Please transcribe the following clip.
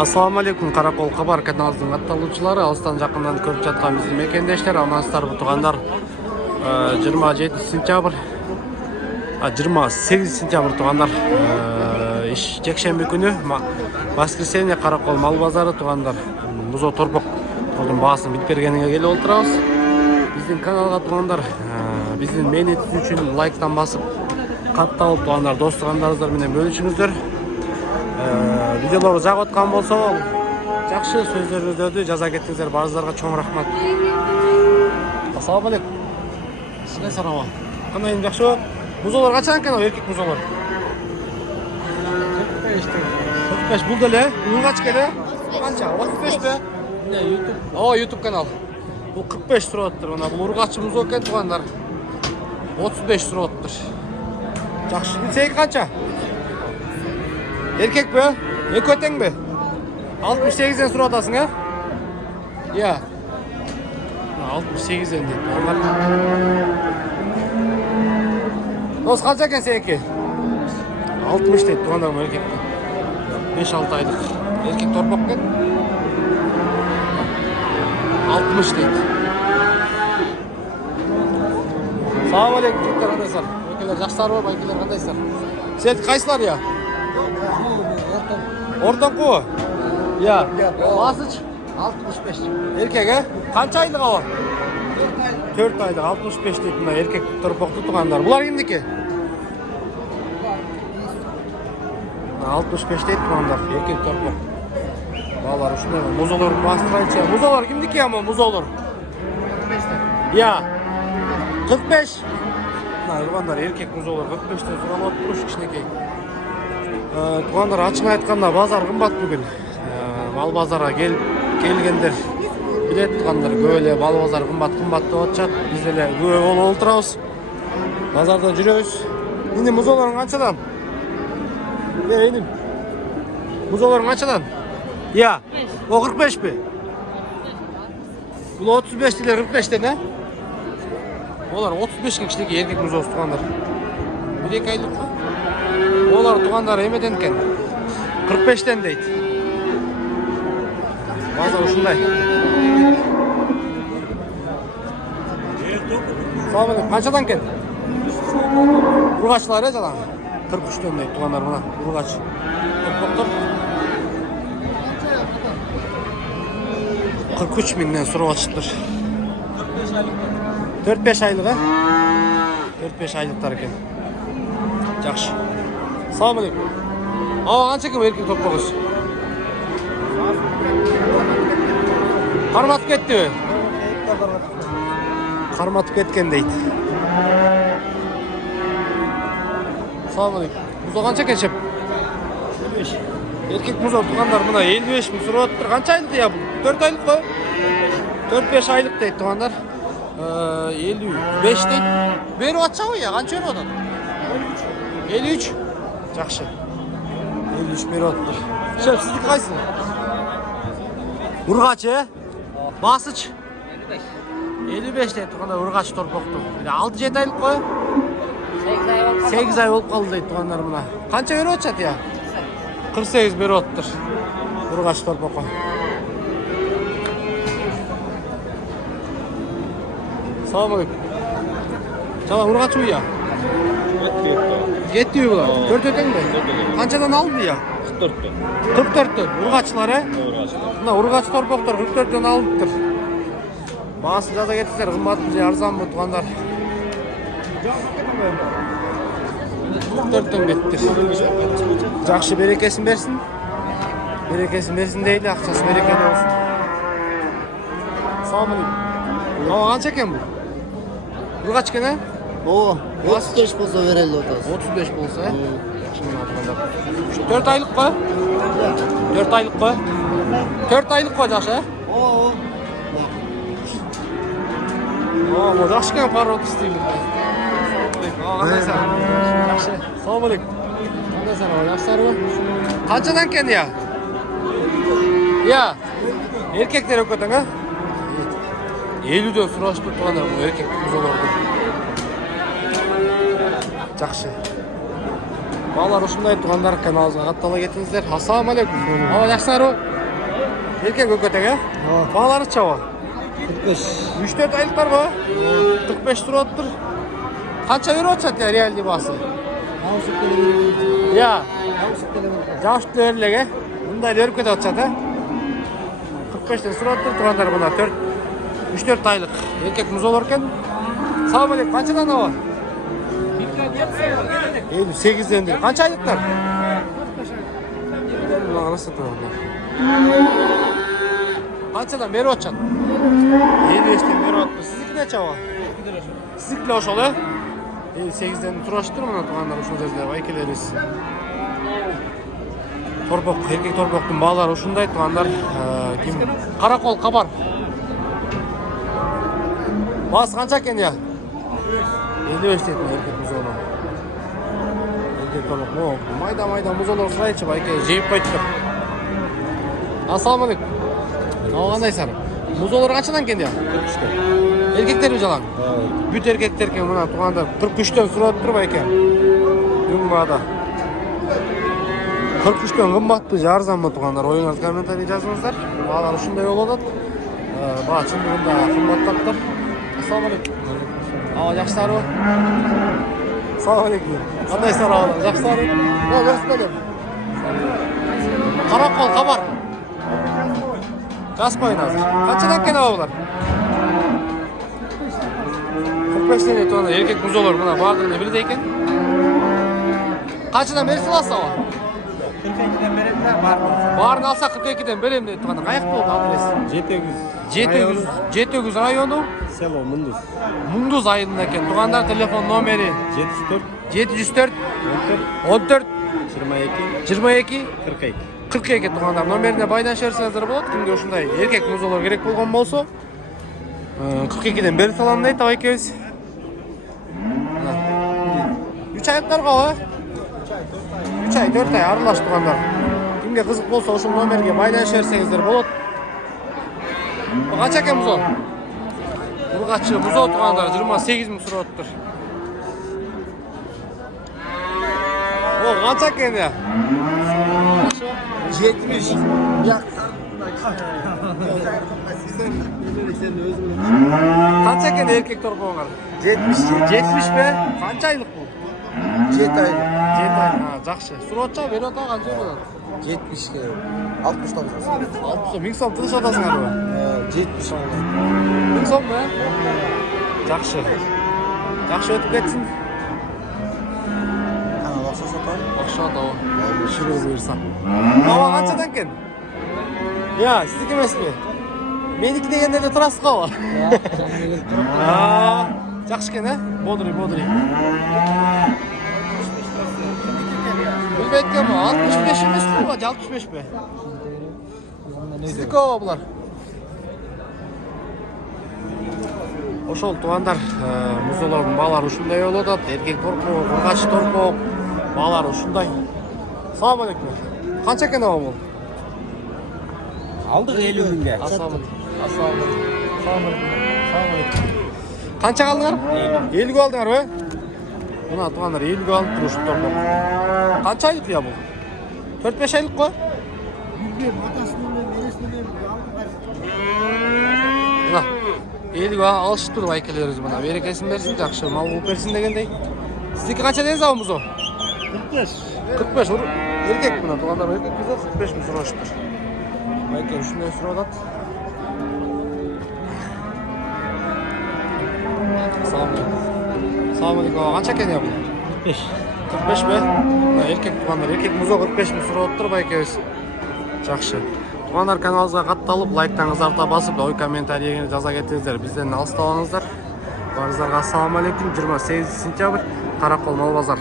Assalamu alaikum, Каракол Кабар каналыбыздын катталуучулары, алыстан жакындан көрүп жаткан биздин мекендештер, амансыздарбы туугандар. 27 сентябрь 28 сентябрь туугандар. Жекшемби күнү воскресенье Каракол мал базары туугандар. Музоо торпоктун баасын билип бергениңе келип отурабыз. Биздин каналга туугандар, биздин мейнетибиз үчүн лайктан басып, катталып туугандар, достугандарыңыздар менен бөлүшүңүздөр. Видеолорду жагып аткан болсо, жакшы сөздөрүңүздөрдү жаза кеттиңиздер. Баарыңыздарга чоң рахмат. Ассаламу алейкум. Сиңе салам. Кандай жакшыбы? Музоолор качан экен, эркек музоолор? 45 бул деле. Бул кач келе? Канча? 35бе? Эмне, YouTube? YouTube канал. Бул 45 туруп атыптыр. Мына бул ургачы музоо экен туугандар. 35 туруп атыптыр. Жакшы. Сеги канча? Erkek be? Eko teң be? 68'den surap atasың, ha? Ya. 68'den deyip. Dost kança eken seneki? 60 deyip tuğanlar mı erkekten? 5-6 aylık. Erkek torpak ken? 60 deyip. Salamu aleykum çocuklar, kandaysar? Ökeler жақсылар бар, байкелер қандайсыздар? Сен қайсылар ya? Oradan ku? Ya. Basıç? 65. Erkek he? Kança aylık o? 4 aylık 65 deyip buna erkek torpaklı tuğanlar. Bular kimdiki? 65 deyip tuğanlar erkek torpak. Bağlar şunlar. Muzolar bastırayınca. Muzolar kimdiki ama muzolar? Ya. 45. Tuğanlar erkek muzolar 45'te suramat duruş kişinekey. Туғандар ачык айтканда базар кымбат бүгүн. Мал базарга келгендер билет туғандар, көп эле мал базар кымбат деп атышат. Биз эле көп болуп отурабыз. Базарда жүрөбүз. Эми музоолоруң канчадан? Эми музоолоруң канчадан? Я. О 45пи? Бул 35 деле 45тен, э? Олар 35ке кичинекей эркек музоосу туғандар. 1-2 айлык. Олар туғандар эмеден кен 45-тен дейт. Базар ушундай. Салам алейкум. Канчадан кен? Ургачылар жана 43-тен дейт туғандар мына ургач. Топтор 43 миңден сурап атышыптыр. 4-5 айлык, э? 4-5 айлыктар экен. Жакшы. Салам алейкум. Канча ким эркек топпогуз? Карматып кеттиби? Карматып кеткен дейт. Салам алейкум. Музо канча экен шеп? 55. Эркек музо тугандар мына 55 миң сурап атыптыр. Канча айлык я бул? 4 айлык го? 4-5 айлык дейт тугандар. 55 дейт. Берип атчабы я? Канча берип атат? 53. Жақшы. 53 беріп отыр. Шеп, сіздікі қайсы? Ургач, е? Басыч? 55 дейді. Тұғанда ургач торпоқты. 6-7 айлық қой? 8 ай болып қалды дейді тұғандар мұна. Қанша беріп отчат, я? 48 беріп отыр. Ургач торпоққа. Салам алейкум. Жала, ургач ұй, я? Жетті бұлар? 4 өтен бе? Қаншадан алынды я? 44-тен. 44-тен. Ургачылар, е? Мына ургач торпоқтар 44-тен алыныптыр. Бағасын жаза кеттіздер, қымбатын же арзан бұ туғандар. 44-тен беттір. Жақшы берекесін берсін. Берекесін берсін дейлі, ақшасы берекелі болсын. Салам алейкум. Қанша екен бұл? Ургач екен, е? О, 35 болса верелі отасы. 35 болса, е? 4 айлық қой? 4 айлық қой? 4 айлық қой жақшы, е? О, бұл жақшы кен парод істеймін. Қандайсар? Жақшы. Салам алейкум. Қандайсар, жақсылар ба? Қаншадан кен, я? Я? Еркектер өкөтің, е? 50-ден сұрашып тұрғандар бұл еркек музоларды. Жақшы. Балалар ушундай туугандар каналыбызга каттала кетиңиздер. Ассаламу алейкум. Ава жакшысыңарбы? Эркек көкөтөк э? Балаларычабы? 45. 3-4 айлыктарбы? 45 туруптур. Канча берип атышат я реальный баасы? Ауысып келемін. Я, Ауысып келемін. жабышып берилек э? Мындай берип кетип атышат э? 45тен сураттыр туугандар мына 3-4 айлык. Эркек музолор экен. Салам алейкум. Канчадан ава? 58'den değil. Kaç aylıklar? Bunlar arası durumlar. Kaçadan beri açan? 55'ten beri atmış. Sizinki ne çava? Sizinki hoş oluyor? 58'den tur açtır mı? Tuğanlar hoşuna dediler. Vaykeleriz. Torbok, erkek torboktun bağlar hoşunday. Tuğanlar kim? Karakol, kabar. Bas kança eken ya? 55 dedin erkek muzolor. Erkek torbok mu? Mayda muzolor sırayıcı bayke jeyip koyttuk. Assalamu alaikum. Qandaysan? Muzolor qanchadan keldi? 43'ten. Erkekler mi jalan? Büt erkekler ken muna tuğanda 43'ten surap turib ekan. Dumbada. 43'ten qimmatmı, arzanmı tuğanlar? Oyuңuз kommentariy жазыңыздар. Bağlar ушундай болуп атат. Баа чындыгында кымбаттаптыр. Assalamu alaikum. Ава жакшысыздарбы? Салам алейкум. Кандайсыздар ава? Жакшысыздарбы? Көрсөтөлөм. Каракол кабар. Жас койун азыр. Канчадан экен ава булар? 45тен эт ана эркек музолор мына баардыгында бирдей экен. Канчадан берип саласыз ава? 42'den verenler var mı? Баарын алса 42'den берем деп турганда каяк болду адрес? Жетөгүз району Selo Munduz. Муңдуз айылында экен. Тугандар телефон номери 704 14 22 42 тугандар номерине байланыш берсеңиздер болот. Кимге ушундай эркек музолор керек болгон болсо 42'den бери салам дейт ага экөөбүз. 3 айлыктарга 3 ай 4 ай аралаш тугандар. Кимге кызык болсо ушул номерге байланыш берсеңиздер болот. Канча экен музол? Ургачы музол тугандар 28 миң сураттыр. О, канча экен я? 70. Канча экен эркек торбоңар? 70 бе? Канча айлык бул? 7 aylık. 7 ай. Жакшы. Суратча берип атат канча болот? 70 kere. 69. 60 миң сом тыныш атасыңарбы? 70 oldu. 1000 сом бе? Жакшы. Жакшы өтүп кетсин. Kanal aksa satar. Акча да. Шүрүү буйрса. Ава канчадан экен? Я, сиздики эмеспи? Меники дегенде де турасыз го? Жакшы экен, Бодрый. Билбейт экенмин, 65 эмеспи го, 65 бе? Сиздики ооба булар? Ошол туугандар, музолордун баалары ушундай болуп атат. Эркек торпок, ургач торпок, баалары ушундай. Салам алейкум. Канча экен ава бул? Aldık 50 binge. Assalamu alaikum. Канча алдыңар? 50 алдыңар бе? Мына туугандар 50 алып туруш торпок. Канча айлык я бул? 4-5 айлык го? Мына 50 алышып туруп айкелерибиз мына. Берекесин берсин, жакшы мал болуп берсин дегендей. Сиздики канча дедиз ава музо? 45. Эркек мына туугандар эркек музо 45 миң сурашыптыр. Айке ушундай сурап атат. Салам алейкум. Канча экен я бул? 45 бе? Эркек туугандар, эркек музо 45 миң сурап атыр байкебиз. Жакшы. Туугандар каналыбызга катталып, лайктарыңызды басып, ой комментарийге жаза кетиңиздер. Бизден алыстабаңыздар. Барыңыздарга ассаламу алейкум. 28 сентябрь Каракол мал базар.